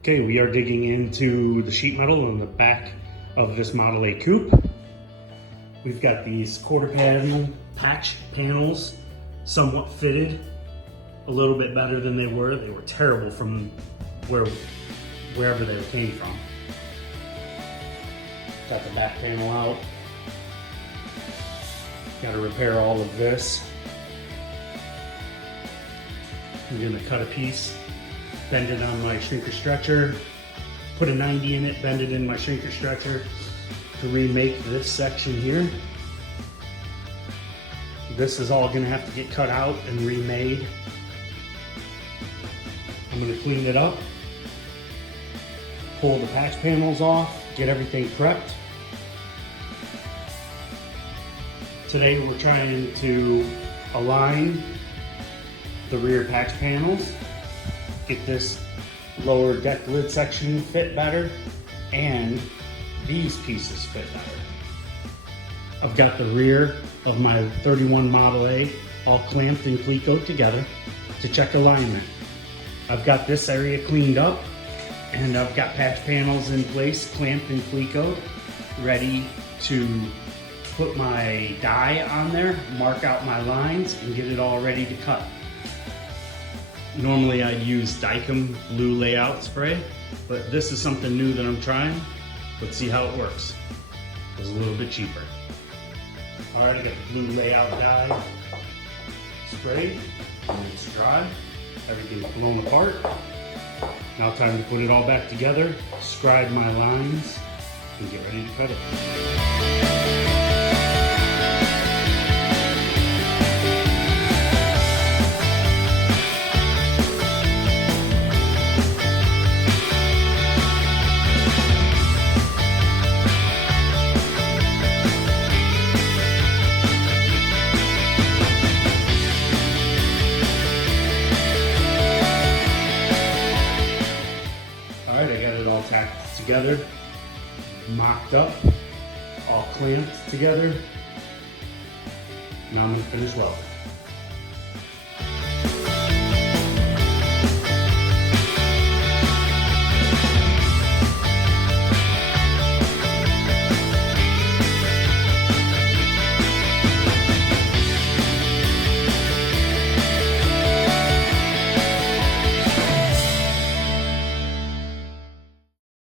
Okay, we are digging into the sheet metal on the back of this Model A Coupe. We've got these quarter panel patch panels, somewhat fitted, a little bit better than they were. They were terrible from wherever they came from. Got the back panel out. Got to repair all of this. I'm gonna cut a piece, bend it on my shrinker stretcher, put a 90 in it, bend it in my shrinker stretcher to remake this section here. This is all gonna have to get cut out and remade. I'm gonna clean it up, pull the patch panels off, get everything prepped. Today we're trying to align the rear patch panels, get this lower deck lid section fit better, and these pieces fit better. I've got the rear of my 31 Model A all clamped and clecoed together to check alignment. I've got this area cleaned up, and I've got patch panels in place, clamped and clecoed, ready to put my die on there, mark out my lines, and get it all ready to cut. Normally I'd use Dykem blue layout spray, but this is something new that I'm trying. Let's see how it works. It's a little bit cheaper. All right, I got the blue layout dye sprayed, and it's dry. Everything's blown apart. Now time to put it all back together, scribe my lines, and get ready to cut it. Alright, I got it all tacked together, mocked up, all clamped together. Now I'm going to finish welding.